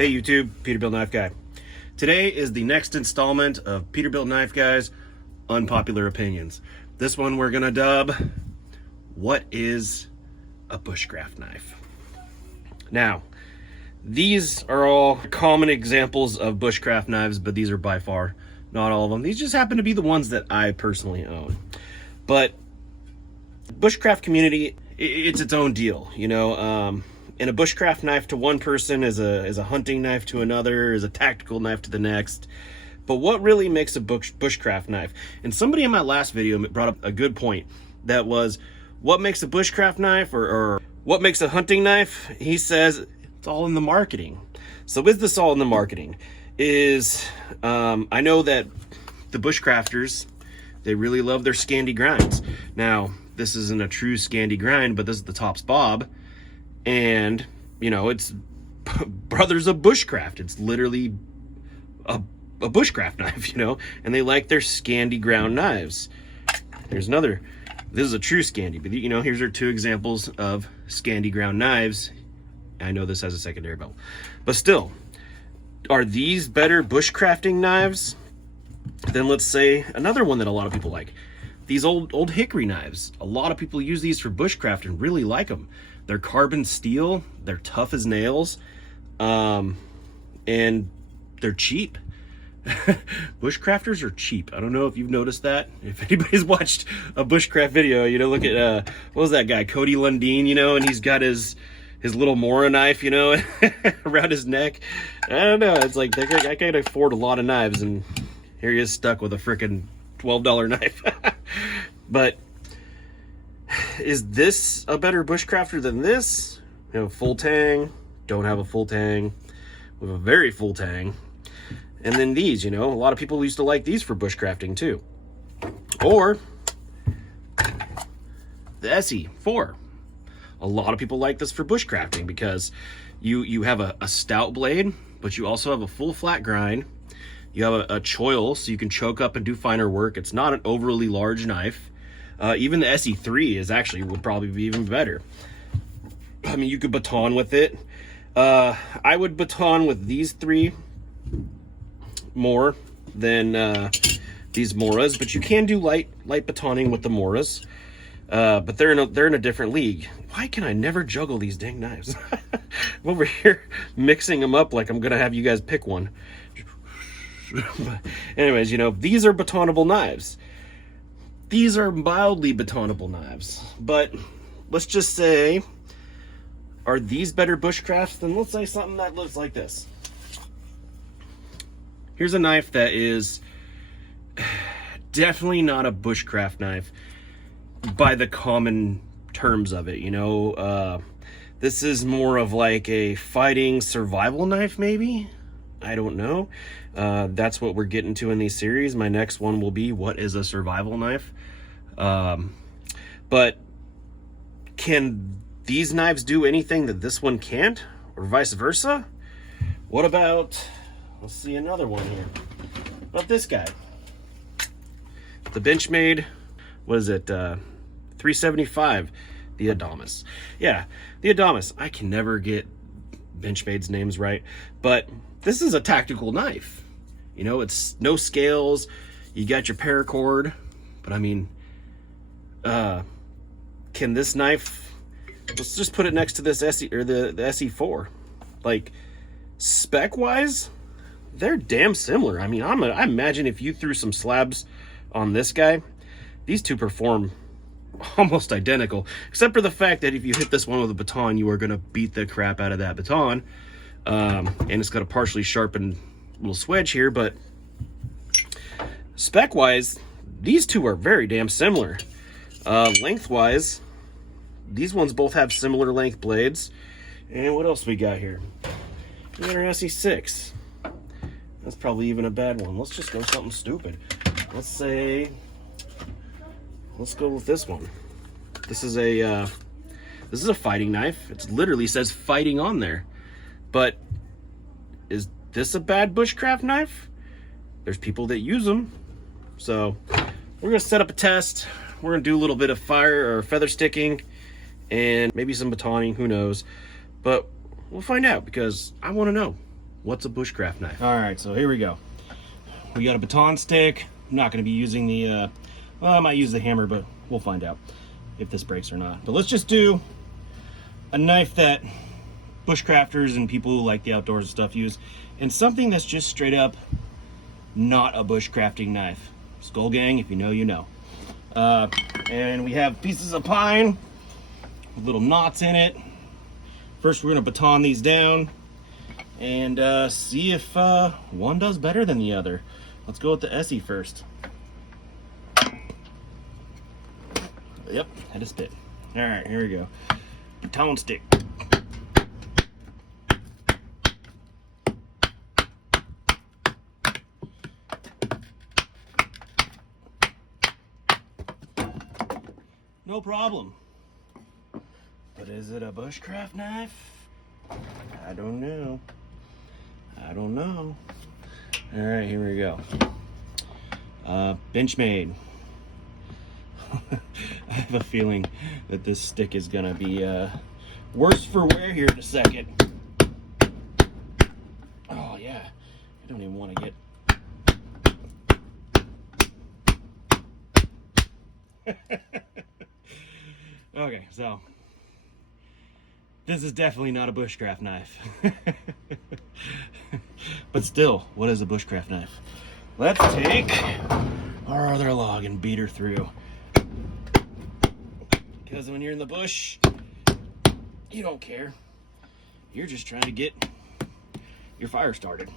Hey YouTube, Peterbilt Knife Guy. Today is the next installment of Peterbilt Knife Guy's Unpopular Opinions. This one we're gonna dub, what is a bushcraft knife? Now, these are all common examples of bushcraft knives, but these are by far not all of them. These just happen to be the ones that I personally own. But bushcraft community, it's its own deal, you know. And a bushcraft knife to one person is a hunting knife to another, is a tactical knife to the next. But what really makes a bushcraft knife? And somebody in my last video brought up a good point. That was, what makes a bushcraft knife or what makes a hunting knife? He says it's all in the marketing. So is this all in the marketing? I know that the bushcrafters, they really love their Scandi grinds. Now, this isn't a true Scandi grind, but this is the Tops Bob. And, you know, it's Brothers of Bushcraft. It's literally a bushcraft knife, you know, and they like their Scandi ground knives. Here's another. This is a true Scandi, but, you know, here's our two examples of Scandi ground knives. I know this has a secondary belt, but still, are these better bushcrafting knives than, let's say, another one that a lot of people like? These old hickory knives. A lot of people use these for bushcraft and really like them. They're carbon steel, they're tough as nails, and they're cheap. Bushcrafters are cheap. I don't know if you've noticed that. If anybody's watched a bushcraft video, you know, look at, what was that guy, Cody Lundeen, you know, and he's got his little Mora knife, you know, around his neck. I don't know, it's like, I can't afford a lot of knives, and here he is stuck with a frickin' $12 knife. But is this a better bushcrafter than this? You know, full tang, don't have a full tang, with a very full tang. And then these, you know, a lot of people used to like these for bushcrafting too. Or the SE4. A lot of people like this for bushcrafting because you have a stout blade, but you also have a full flat grind. You have a choil, so you can choke up and do finer work. It's not an overly large knife. Even the SE3 would probably be even better. I mean, you could baton with it. I would baton with these three more than these Moras, but you can do light batoning with the Moras. But they're in a different league. Why can I never juggle these dang knives? I'm over here mixing them up like I'm gonna have you guys pick one. But anyways, you know, these are batonable knives. These are mildly batonable knives. But let's just say, are these better bushcrafts than, let's say, something that looks like this? Here's a knife that is definitely not a bushcraft knife by the common terms of it, you know. This is more of like a fighting survival knife, maybe? I don't know. That's what we're getting to in these series. My next one will be, what is a survival knife? But can these knives do anything that this one can't, or vice versa? What about, let's see another one here. What about this guy? The Benchmade, what is it, 375, the Adamas. Yeah, the Adamas. I can never get Benchmade's names right, but this is a tactical knife. You know, it's no scales, you got your paracord, but I mean, can this knife, let's just put it next to this SE, or the SE4. Like, spec-wise, they're damn similar. I mean, I imagine if you threw some slabs on this guy, these two perform almost identical, except for the fact that if you hit this one with a baton, you are going to beat the crap out of that baton. And it's got a partially sharpened little swedge here, but spec-wise, these two are very damn similar. Length-wise, these ones both have similar length blades. And what else we got here? We got our SE6. That's probably even a bad one. Let's just go something stupid. Let's go with this one. This is a fighting knife. It literally says fighting on there. But is this a bad bushcraft knife? There's people that use them. So we're gonna set up a test. We're gonna do a little bit of fire or feather sticking and maybe some batoning, who knows. But we'll find out, because I want to know. What's a bushcraft knife? All right, so here we go. We got a baton stick. I'm not going to be using the, well, I might use the hammer, but we'll find out if this breaks or not. But let's just do a knife that bushcrafters and people who like the outdoors and stuff use, and something that's just straight up not a bushcrafting knife. Skull Gang, if you know, you know. And we have pieces of pine with little knots in it. First, we're going to baton these down and see if one does better than the other. Let's go with the Essie first. Yep, had a spit. All right, here we go. Baton stick. No problem. But is it a bushcraft knife? I don't know. I don't know. All right, here we go. Benchmade. I have a feeling that this stick is gonna be worse for wear here in a second. Oh yeah, I don't even want to get. Okay, so this is definitely not a bushcraft knife. But still, what is a bushcraft knife? Let's take our other log and beat her through. Because when you're in the bush, you don't care. You're just trying to get your fire started.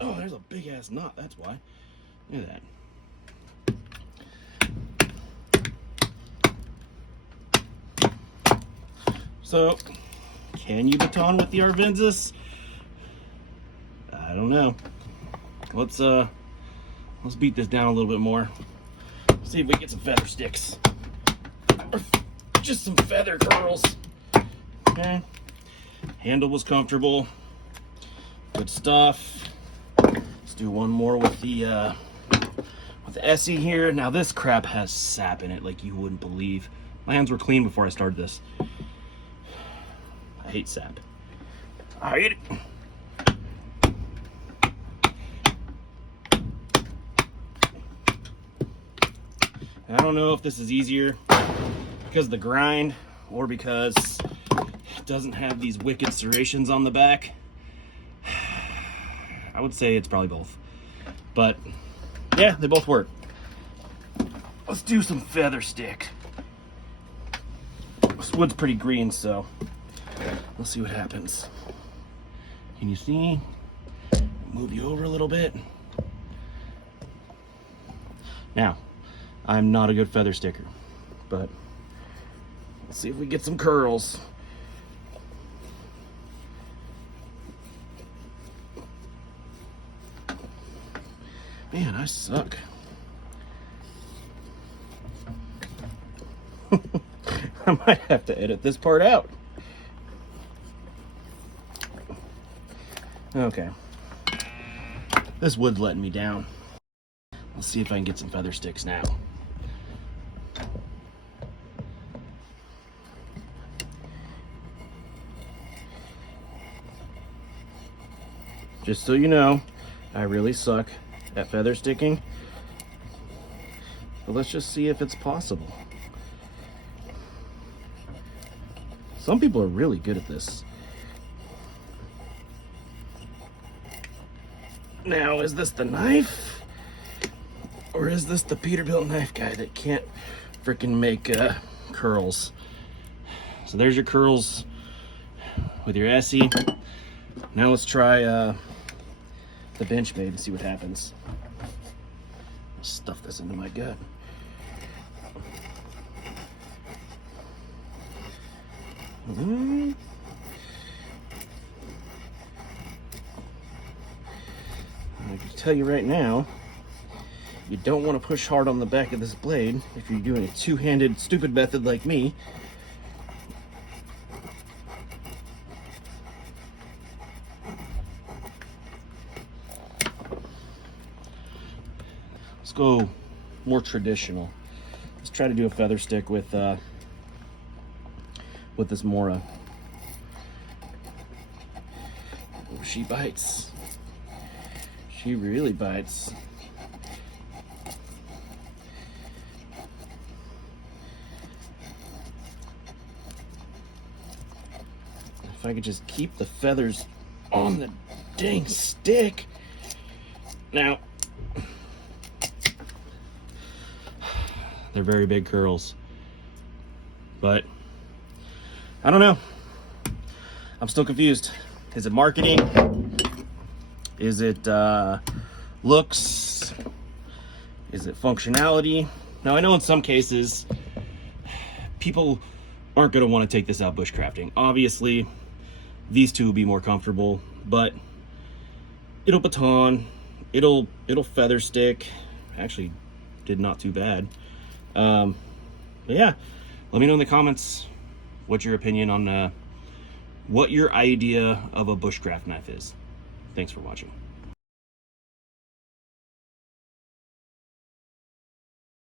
Oh, there's a big ass knot, that's why. Look at that. So, can you baton with the Arvensis? I don't know. Let's beat this down a little bit more. See if we get some feather sticks. Or just some feather curls. Okay. Handle was comfortable. Good stuff. Let's do one more with the Essie here. Now this crap has sap in it like you wouldn't believe. My hands were clean before I started this. I hate sap. I hate it. I don't know if this is easier because of the grind or because it doesn't have these wicked serrations on the back. I would say it's probably both. But yeah, they both work. Let's do some feather stick. This wood's pretty green, so we'll see what happens. Can you see? Move you over a little bit. Now, I'm not a good feather sticker, but let's see if we get some curls. Man, I suck. I might have to edit this part out. Okay. This wood's letting me down. Let's see if I can get some feather sticks now. Just so you know, I really suck at feather sticking. But let's just see if it's possible. Some people are really good at this. Now, is this the knife? Or is this the Peterbilt knife guy that can't freaking make curls? So there's your curls with your Essie. Now let's try the Benchmade and see what happens. Stuff this into my gut. I can tell you right now, you don't want to push hard on the back of this blade if you're doing a two-handed stupid method like me. Let's go more traditional. Let's try to do a feather stick with this Mora. she bites. She really bites. If I could just keep the feathers on the dang stick. Now, they're very big curls, but I don't know. I'm still confused. Is it marketing? Is it looks? Is it functionality? Now, I know in some cases, people aren't going to want to take this out bushcrafting. Obviously, these two will be more comfortable, but it'll baton, it'll feather stick. Actually, did not too bad. But yeah, let me know in the comments what's your opinion on what your idea of a bushcraft knife is. Thanks for watching.